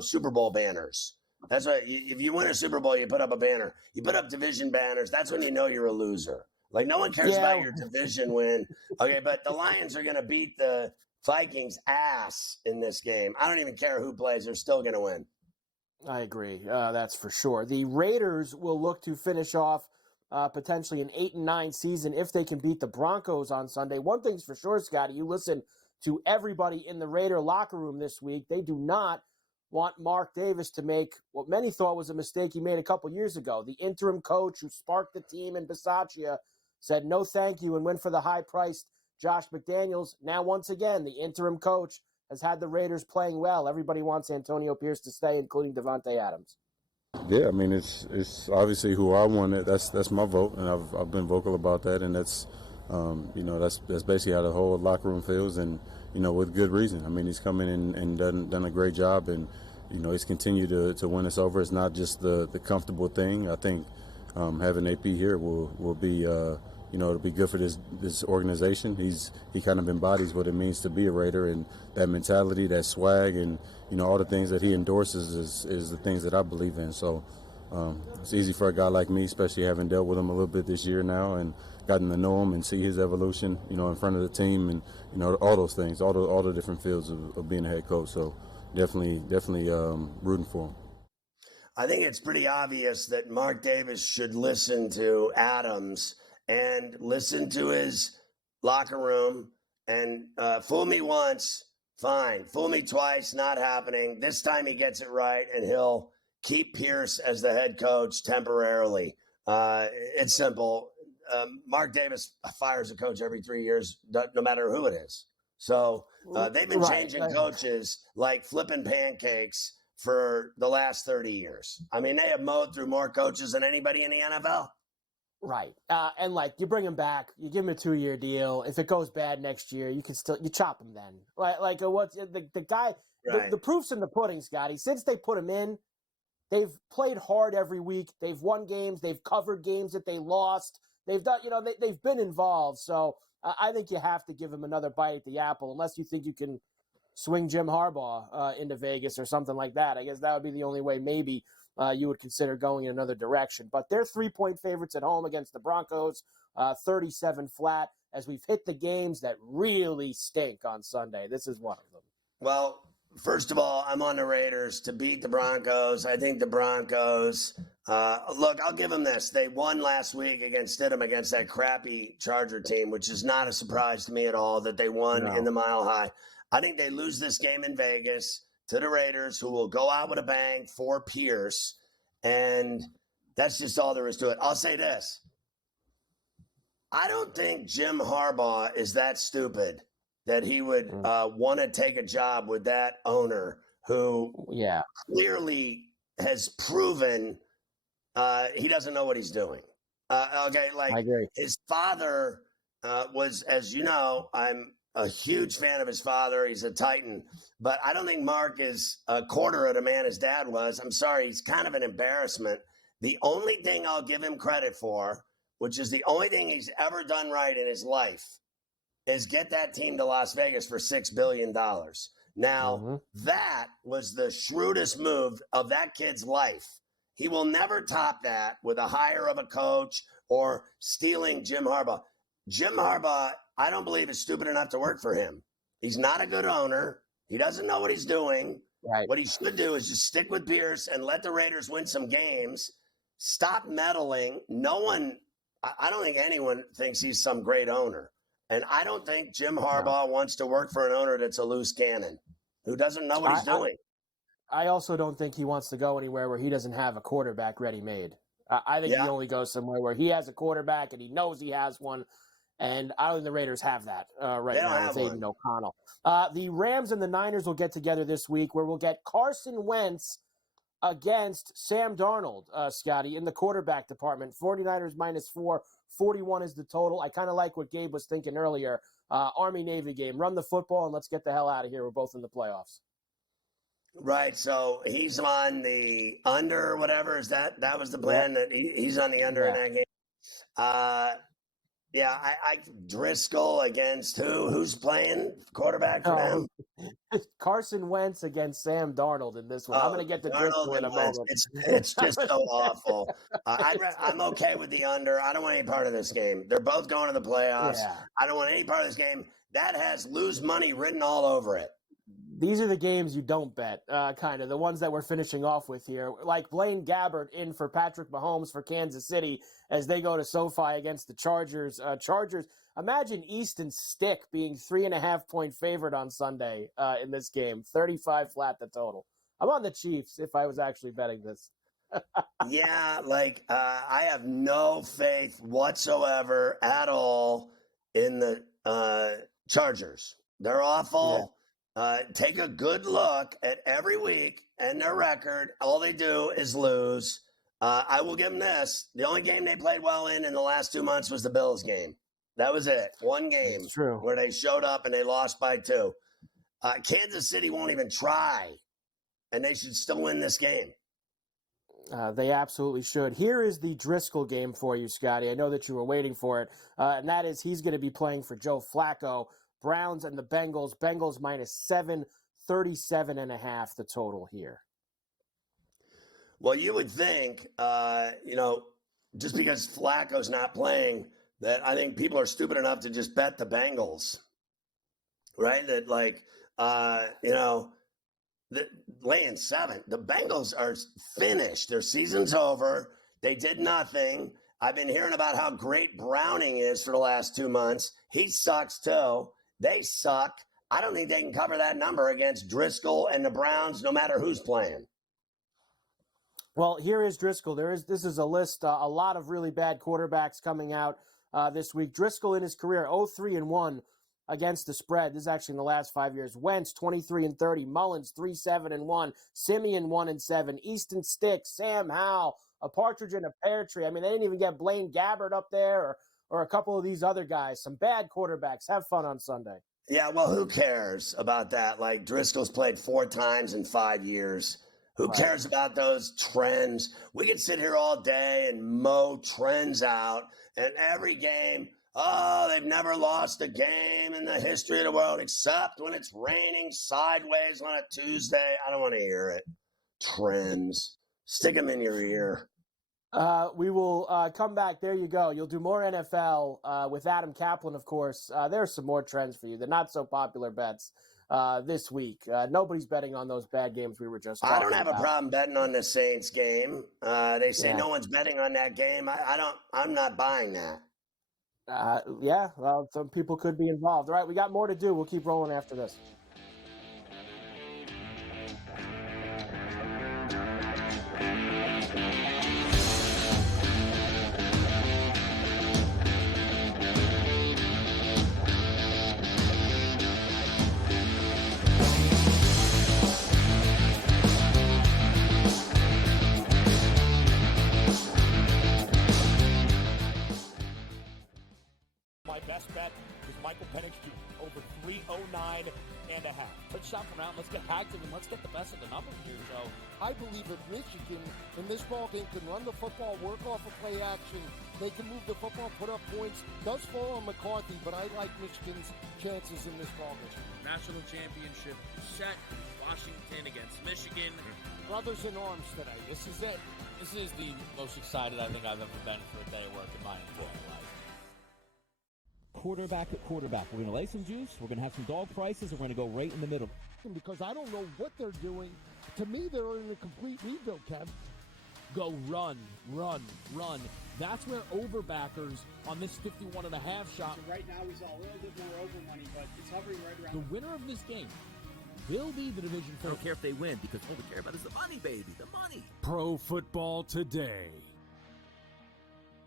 Super Bowl banners. That's what, if you win a Super Bowl, you put up a banner. You put up division banners. That's when you know you're a loser. No one cares about your division win. Okay, but the Lions are going to beat the Vikings' ass in this game. I don't even care who plays. They're still going to win. I agree. That's for sure. The Raiders will look to finish off potentially an 8-9 season if they can beat the Broncos on Sunday. One thing's for sure, Scotty, you listen to everybody in the Raider locker room this week. They do not want Mark Davis to make what many thought was a mistake he made a couple years ago. The interim coach who sparked the team in Bisaccia said no thank you and went for the high-priced Josh McDaniels. Now, once again, the interim coach has had the Raiders playing well. Everybody wants Antonio Pierce to stay, including Devontae Adams. Yeah, I mean, it's obviously who I wanted. That's my vote, and I've been vocal about that, and that's that's basically how the whole locker room feels, and with good reason. I mean, he's come in and done a great job, and he's continued to win us over. It's not just the comfortable thing. I think having AP here will be it'll be good for this organization. He kind of embodies what it means to be a Raider, and that mentality, that swag, and all the things that he endorses is the things that I believe in. So it's easy for a guy like me, especially having dealt with him a little bit this year now and gotten to know him and see his evolution, in front of the team, and all those things, all the different fields of being a head coach. So definitely rooting for him. I think it's pretty obvious that Mark Davis should listen to Adams and listen to his locker room and fool me once, fine. Fool me twice, not happening. This time he gets it right, and he'll keep Pierce as the head coach temporarily. It's simple. Mark Davis fires a coach every 3 years, no matter who it is. So they've been changing coaches like flipping pancakes for the last 30 years. I mean, they have mowed through more coaches than anybody in the NFL. Right. And you bring him back, you give him a 2-year deal. If it goes bad next year, you chop him then. What's the guy, the proof's in the pudding, Scotty. Since they put him in, they've played hard every week. They've won games. They've covered games that they lost. They've done, they've been involved. So I think you have to give him another bite at the apple, unless you think you can swing Jim Harbaugh into Vegas or something like that. I guess that would be the only way maybe you would consider going in another direction. But they're 3-point favorites at home against the Broncos, 37 flat, as we've hit the games that really stink on Sunday. This is one of them. Well, first of all, I'm on the Raiders to beat the Broncos. I think the Broncos, look, I'll give them this. They won last week against Stidham, against that crappy Charger team, which is not a surprise to me at all that they won in the Mile High. I think they lose this game in Vegas to the Raiders, who will go out with a bang for Pierce, and that's just all there is to it. I'll say this. I don't think Jim Harbaugh is that stupid that he would want to take a job with that owner who clearly has proven he doesn't know what he's doing. I agree. His father was, as you know, I'm a huge fan of his father. He's a Titan. But I don't think Mark is a quarter of the man his dad was. I'm sorry. He's kind of an embarrassment. The only thing I'll give him credit for, which is the only thing he's ever done right in his life, is get that team to Las Vegas for $6 billion. Now, that was the shrewdest move of that kid's life. He will never top that with a hire of a coach or stealing Jim Harbaugh. Jim Harbaugh, I don't believe, is stupid enough to work for him. He's not a good owner. He doesn't know what he's doing. Right. What he should do is just stick with Pierce and let the Raiders win some games. Stop meddling. I don't think anyone thinks he's some great owner. And I don't think Jim Harbaugh wants to work for an owner that's a loose cannon, who doesn't know what he's doing. I also don't think he wants to go anywhere where he doesn't have a quarterback ready-made. I think he only goes somewhere where he has a quarterback and he knows he has one. And I don't think the Raiders have that right now with Aiden O'Connell. The Rams and the Niners will get together this week where we'll get Carson Wentz against Sam Darnold, Scotty, in the quarterback department. 49ers -4, 41 is the total. I kind of like what Gabe was thinking earlier. Army-Navy game. Run the football and let's get the hell out of here. We're both in the playoffs. Right, so he's on the under or whatever. Is that was the plan? That he's on the under in that game. I Driscoll against who? Who's playing quarterback for them? Carson Wentz against Sam Darnold in this one. I'm going to get to Driscoll in a moment. It's just so awful. I'm okay with the under. I don't want any part of this game. They're both going to the playoffs. Yeah. I don't want any part of this game. That has lose money written all over it. These are the games you don't bet, kind of, the ones that we're finishing off with here. Like Blaine Gabbert in for Patrick Mahomes for Kansas City as they go to SoFi against the Chargers. Imagine Easton Stick being 3.5-point favorite on Sunday in this game. 35 flat the total. I'm on the Chiefs if I was actually betting this. I have no faith whatsoever at all in the Chargers. They're awful. Yeah. Take a good look at every week and their record. All they do is lose. I will give them this. The only game they played well in the last 2 months was the Bills game. That was it. One game where they showed up and they lost by 2. Kansas City won't even try, and they should still win this game. They absolutely should. Here is the Driscoll game for you, Scotty. I know that you were waiting for it, and that is he's going to be playing for Joe Flacco. Browns and the Bengals. Bengals -7, 37.5 the total here. Well, you would think, just because Flacco's not playing, that I think people are stupid enough to just bet the Bengals, right? That laying 7. The Bengals are finished. Their season's over. They did nothing. I've been hearing about how great Browning is for the last 2 months. He sucks too. They suck. I don't think they can cover that number against Driscoll and the Browns, no matter who's playing. Well, here is Driscoll. This is a list, a lot of really bad quarterbacks coming out this week. Driscoll in his career, 0-3-1 against the spread. This is actually in the last 5 years. Wentz, 23-30. Mullins, 3-7-1. Simeon, 1-7. Easton Stick, Sam Howell, a partridge in a pear tree. I mean, they didn't even get Blaine Gabbert up there or a couple of these other guys. Some bad quarterbacks. Have fun on Sunday. Yeah, well, who cares about that? Like, Driscoll's played 4 times in 5 years. Who cares about those trends? We could sit here all day and mow trends out, and every game, they've never lost a game in the history of the world except when it's raining sideways on a Tuesday. I don't want to hear it. Trends. Stick them in your ear. We will come back. There you go. You'll do more NFL with Adam Kaplan, of course. There's some more trends for you. The not so popular bets this week. Nobody's betting on those bad games we were just talking about. I don't have a problem betting on the Saints game. They say no one's betting on that game. I'm not buying that. Well, some people could be involved. All right, we got more to do. We'll keep rolling after this. Shop around. Let's get active and let's get the best of the numbers here, Joe. I believe if Michigan in this ball game can run the football, work off of play action, they can move the football, put up points. Does fall on McCarthy, but I like Michigan's chances in this ball game. National championship is set. Washington against Michigan. Brothers in arms today. This is it. This is the most excited I think I've ever been for a day of work in my entire life. quarterback at quarterback. We're going to lay some juice. We're going to have some dog prices, and we're going to go right in the middle. Because I don't know what they're doing. To me, they're in a complete rebuild, Kev. Go run, run, run. That's where overbackers on this 51.5 shot. So right now we saw a little bit more over money, but it's hovering right around. The winner of this game will be the division. I don't care if they win, because all we care about is the money, baby, the money. Pro Football Today.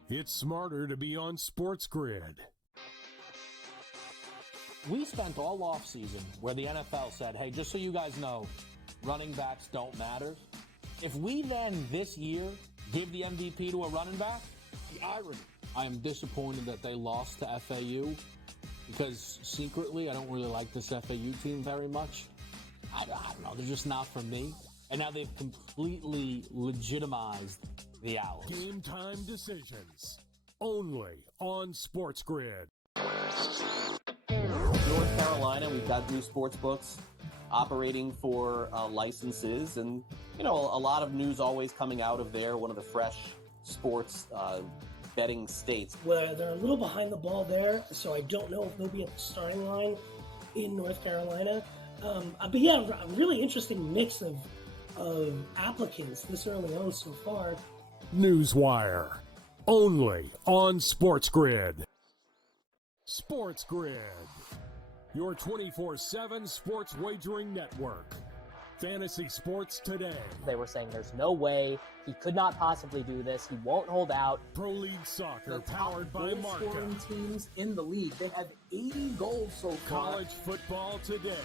It's smarter to be on SportsGrid. We spent all offseason where the NFL said, hey, just so you guys know, running backs don't matter. If we then this year give the MVP to a running back, the irony. I am disappointed that they lost to FAU because secretly I don't really like this FAU team very much. I don't know, they're just not for me. And now they've completely legitimized the Owls. Game time decisions. Only on SportsGrid. North Carolina, we've got new sports books operating for licenses, and a lot of news always coming out of there. One of the fresh sports betting states. Well, they're a little behind the ball there, so I don't know if they'll be at the starting line in North Carolina. But yeah, a really interesting mix of applicants this early on so far. Newswire. Only on SportsGrid. SportsGrid. Your 24/7 sports wagering network. Fantasy sports today. They were saying there's no way he could not possibly do this. He won't hold out. Pro League Soccer, The top powered by Marca. goal-scoring teams in the league. They have 80 goals so far. College football today.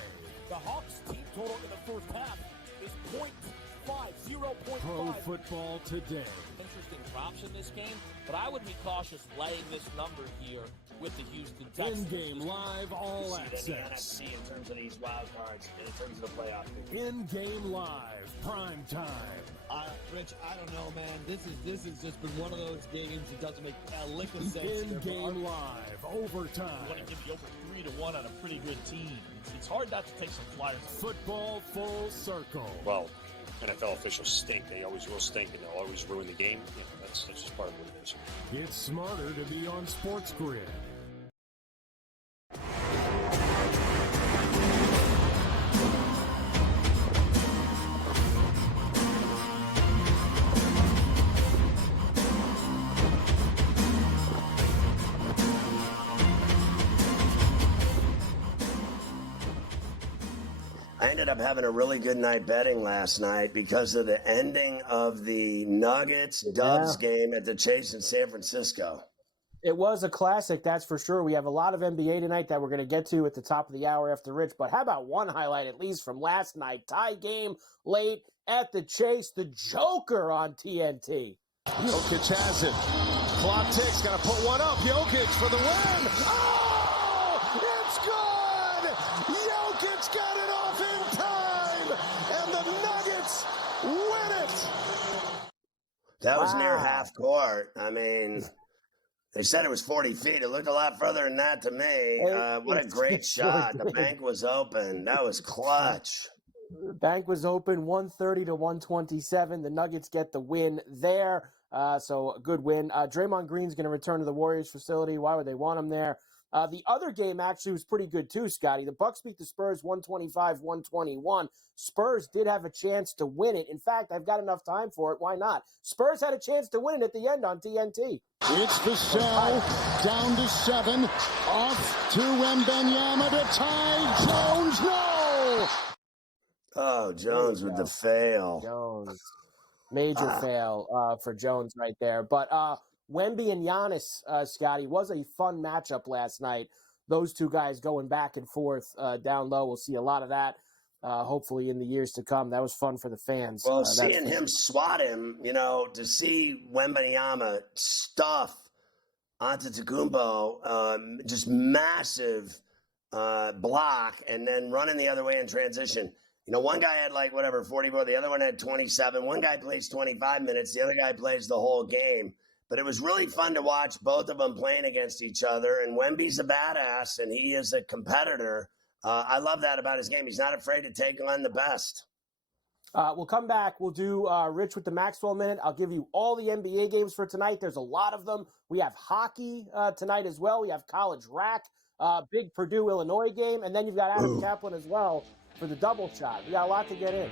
The Hawks team total in the first half is 0.5. Pro football today. Interesting props in this game, but I would be cautious laying this number here with the Houston Texans. In-game live all See it in the access. NFC in terms of these wild cards, in terms of the playoff. In-game live, prime time. Rich, I don't know, man. This has just been one of those games that doesn't make a lick of sense. In-game live, overtime. You want to give the over 3-1 on a pretty good team. It's hard not to take some flyers. Football full circle. Well, NFL officials stink. They always will stink, and they'll always ruin the game. That's just part of what it is. It's smarter to be on SportsGrid. I ended up having a really good night betting last night because of the ending of the Nuggets-Dubs game at the Chase in San Francisco. It was a classic, that's for sure. We have a lot of NBA tonight that we're going to get to at the top of the hour after Rich. But how about one highlight, at least from last night? Tie game late at the Chase, the Joker on TNT. Jokic has it. Clock ticks, got to put one up. Jokic for the win. Oh, it's good! Jokic got it off in time, and the Nuggets win it. That was near half court. I mean, they said it was 40 feet. It looked a lot further than that to me. What a great shot. The bank was open. That was clutch. Bank was open, 130 to 127. The Nuggets get the win there. So a good win. Draymond Green's going to return to the Warriors facility. Why would they want him there? The other game actually was pretty good too, Scotty. The Bucks beat the Spurs 125-121. Spurs did have a chance to win it. In fact, I've got enough time for it. Why not? Spurs had a chance to win it at the end on TNT. It's Vassell down to 7. Off to Wembanyama to tie. Jones, no! Oh, Jones with the fail. Jones. Major fail for Jones right there. But Wemby and Giannis, Scotty, was a fun matchup last night. Those two guys going back and forth down low. We'll see a lot of that hopefully in the years to come. That was fun for the fans. Well, seeing him swat him, to see Wembanyama stuff Antetokounmpo, just massive block, and then running the other way in transition. One guy had 44, the other one had 27. One guy plays 25 minutes, the other guy plays the whole game. But it was really fun to watch both of them playing against each other. And Wemby's a badass, and he is a competitor. I love that about his game. He's not afraid to take on the best. We'll come back. We'll do Rich with the Maxwell Minute. I'll give you all the NBA games for tonight. There's a lot of them. We have hockey tonight as well. We have college rack, big Purdue-Illinois game, and then you've got Adam Kaplan as well for the double shot. We got a lot to get in.